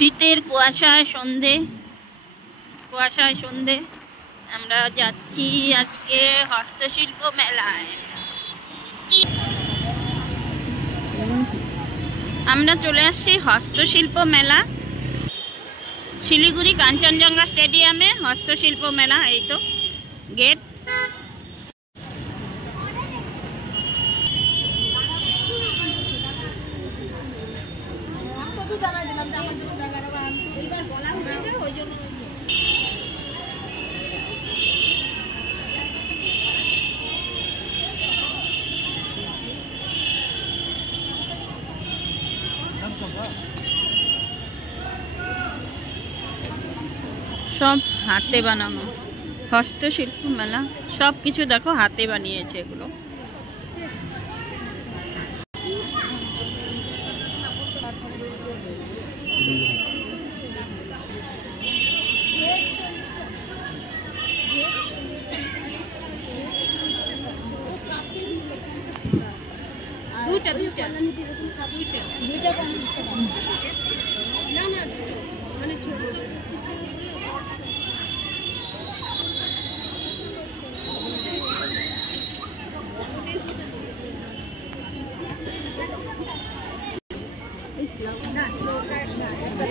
শীতের কুয়াশায় সন্ধে আমরা যাচ্ছি আজকে হস্তশিল্প মেলায়। আমরা চলে আসছি হস্তশিল্প মেলা, শিলিগুড়ি কাঞ্চনজঙ্ঘা স্টেডিয়ামে হস্তশিল্প মেলা। এই তো গেট। সব হাতে বানানো হস্তশিল্প মেলা, সব কিছু দেখো হাতে বানিয়েছে এগুলো।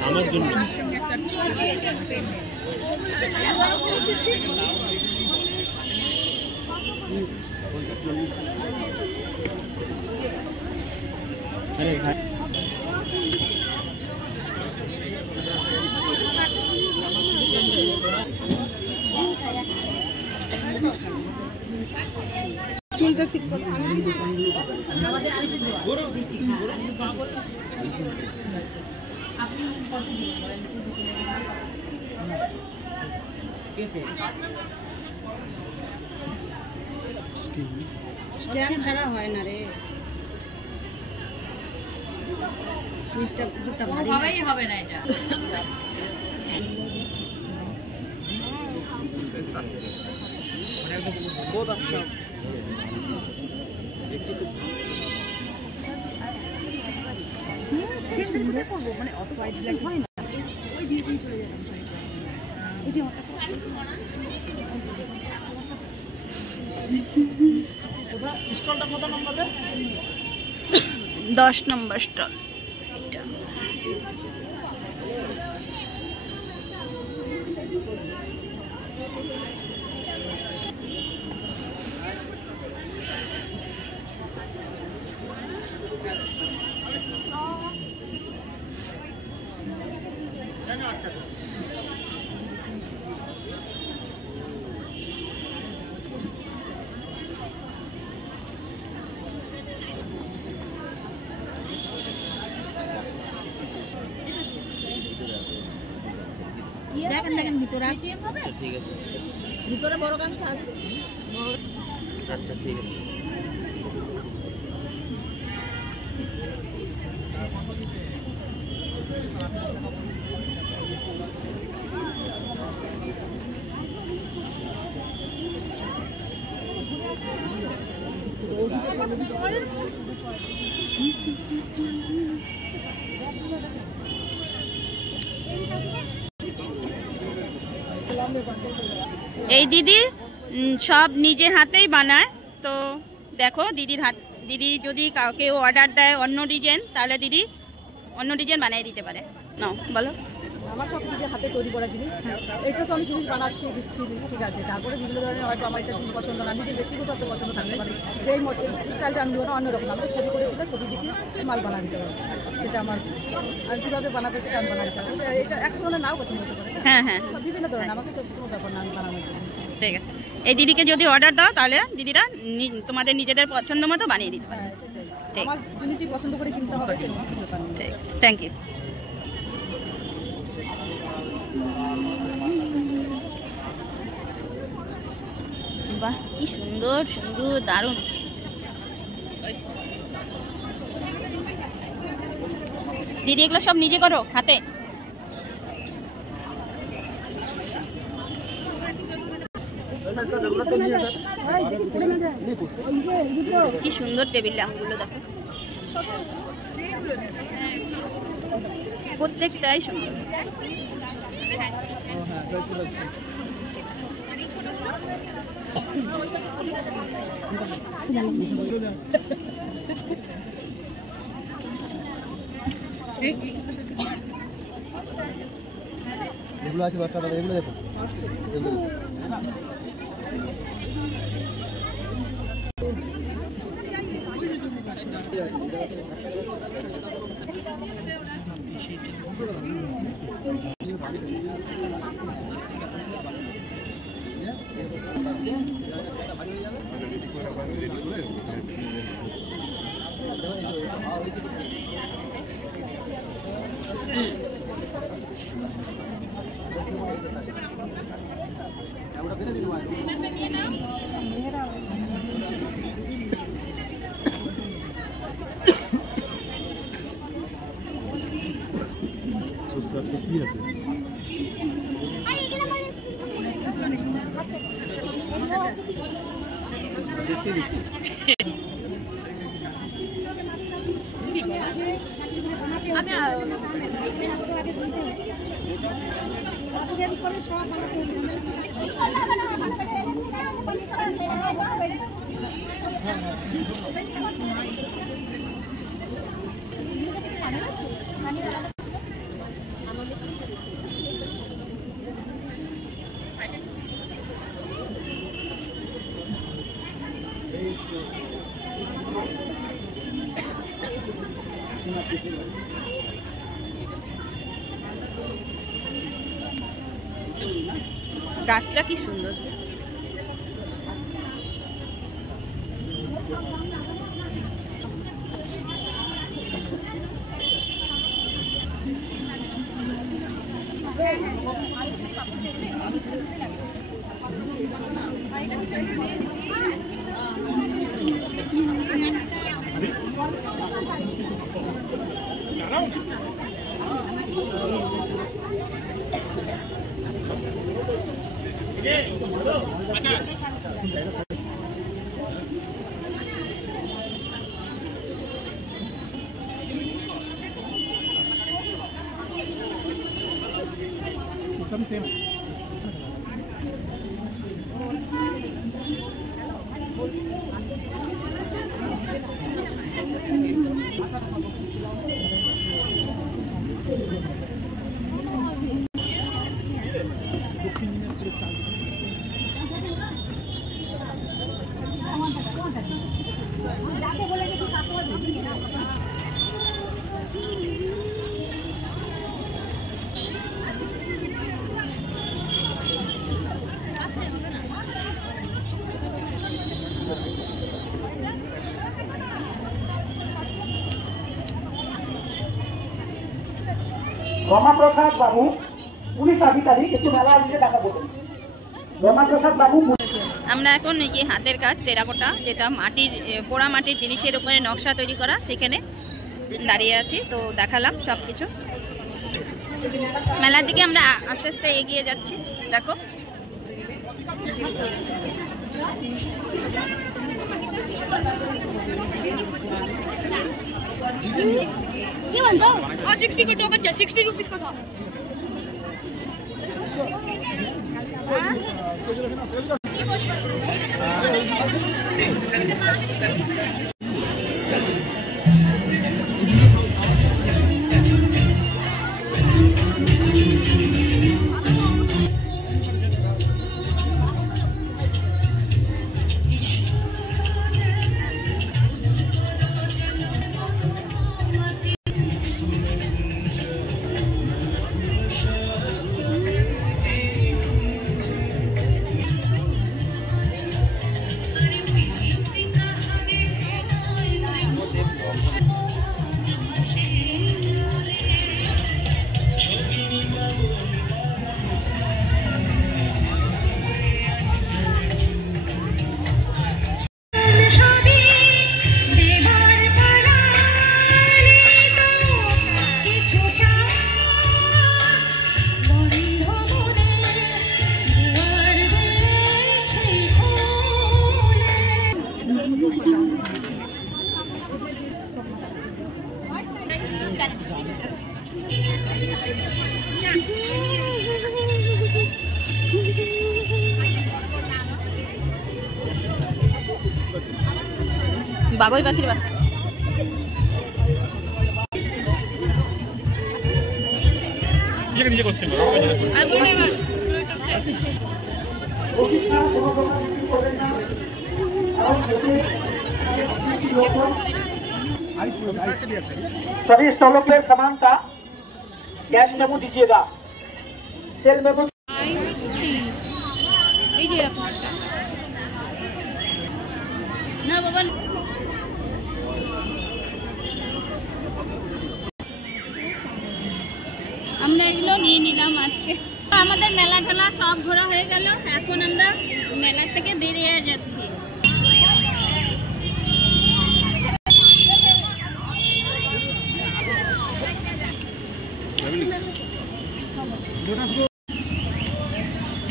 আমার জন্য চুলটা ঠিক করে আপনি কত দিবেন স্ট্যান্ড ছাড়া হয় না রে, হবে না এটা। बहुत अच्छा মানে অত হোয়াইট ব্ল্যাক হয় না, ওই দিয়ে দিয়ে চলে যাচ্ছে। এটি স্টলটা কত নম্বরে? 10 নম্বর স্টল এটা। দেখেন দেখেন ভিতরে ঠিক আছে, ভিতরে বড় গামছা আছে। আচ্ছা ঠিক আছে। এই দিদি সব নিজে হাতেই বানায়। তো দেখো দিদির হাত, দিদি যদি কাউকে অর্ডার দেয় অন্য ডিজাইন, তাহলে দিদি অন্য ডিজাইন বানিয়ে দিতে পারে। নাও বলো। আমার সব নিজের হাতে তৈরি করা জিনিস, এইটা তো আমি জিনিস বানাচ্ছি দিচ্ছি, ঠিক আছে। তারপরে বিভিন্ন ধরনের হয়তো আমার একটা জিনিস পছন্দ না, নিজের ব্যক্তিগত একটা পছন্দ থাকতে পারে, যে এই স্টাইলটা আমি দেবো না, অন্যরকম আমি ছবি করে দিলে ছবি দেখিয়ে মাল বানা দিতে পারবো। সেটা আমার আমি কীভাবে বানাবো সেটা আমি বানা দিতে পারবো। এটা এক ধরনের নাও পছন্দ করতে পারে। হ্যাঁ হ্যাঁ, সব বিভিন্ন ধরনের, আমাকে কোনো ব্যাপার না, আমি বানানোর জন্য। ঠিক আছে। এই দিদিকে যদি অর্ডার দাও তাহলে দিদিরা তোমাদের নিজেদের পছন্দ মতো বানিয়ে দিতে পারে। ঠিক, আমার জিনিসই পছন্দ করে কিনতে হবে সেটা ব্যাপার নেই। ঠিক আছে, থ্যাংক ইউ। বাহ, কি সুন্দর সুন্দর, দারুণ। দিদি এগুলো সব নিজে করো হাতে? কি সুন্দর টেবিল ল্যাম্পগুলো দেখো। প্রত্যেকটাই সুন্দর। এগুলো আছে বাচ্চা দাদা, এগুলো দেখো গাছটা কি সুন্দর। রমাপ্রসাদ বাবু পুলিশ আধিকারিক একটু মেলা আসলে দেখা বলুন। রমাপ্রসাদ বাবু। আমরা এখন এই যে হাতের কাজ টেরাকোটা, যেটা মাটির পোড়া মাটির জিনিসের উপরে নকশা তৈরি করা, সেখানে দাঁড়িয়ে আছি। তো দেখালাম সব কিছু। মেলার দিকে আমরা আস্তে আস্তে এগিয়ে যাচ্ছি। দেখো কি বলছো? 60 को टोकन 60 रुपीस का था। বাবুই পাখির বাসা। सभी स्टॉलों पे समानता कैश मेमो दीजिएगा सेल मेमो না বাবা, আমরা এগুলো নিয়ে নিলাম আজকে। আমাদের মেলা ঠেলা সব ঘোরা হয়ে গেল, এখন আমরা মেলা থেকে বেরিয়ে যাচ্ছি।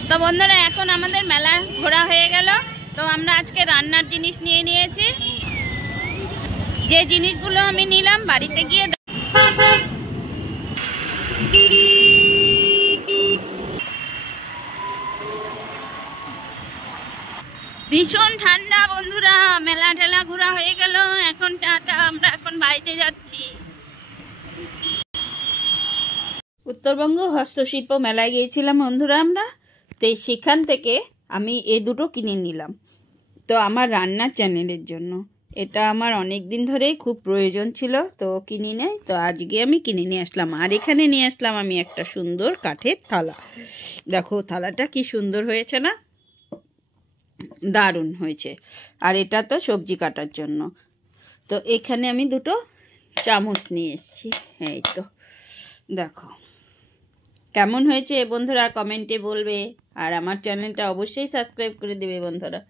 তো বন্ধুরা, এখন আমাদের মেলা ঘোরা হয়ে গেল। তো আমরা আজকে রান্নার জিনিস নিয়ে নিয়েছি। যে জিনিসগুলো আমি নিলাম বাড়িতে গিয়ে ভীষণ ঠান্ডা বন্ধুরা, মেলা ঠেলা ঘোরা হয়ে গেল, এখন টাটা, আমরা এখন বাড়িতে যাচ্ছি। উত্তরবঙ্গ হস্তশিল্প মেলায় গিয়েছিলাম বন্ধুরা আমরা, তো সেখান থেকে আমি এই দুটো কিনে নিলাম। তো আমার রান্নার চ্যানেলের জন্য এটা আমার অনেক দিন ধরেই খুব প্রয়োজন ছিল, তো কিনে নেই। তো আজকে আমি কিনে নিয়ে আসলাম। আর এখানে নিয়ে আসলাম আমি একটা সুন্দর কাঠের থালা। দেখো থালাটা কি সুন্দর হয়েছে না, দারুণ হয়েছে। আর এটা তো সবজি কাটার জন্য। তো এখানে আমি দুটো চামচ নিয়ে এসেছি। এই তো দেখো কেমন হয়েছে বন্ধুরা, কমেন্টে বলবে। আর আমার চ্যানেলটা অবশ্যই সাবস্ক্রাইব করে দেবে বন্ধুরা।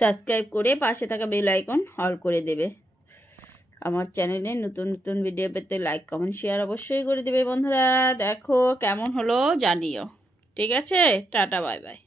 সাবস্ক্রাইব করে পাশে থাকা বেল আইকন অল করে দেবে। আমার চ্যানেলে নতুন নতুন ভিডিও পেতে লাইক কমেন্ট শেয়ার অবশ্যই করে দেবে বন্ধুরা। দেখো কেমন হলো জানিও। ঠিক আছে, টাটা বাই বাই।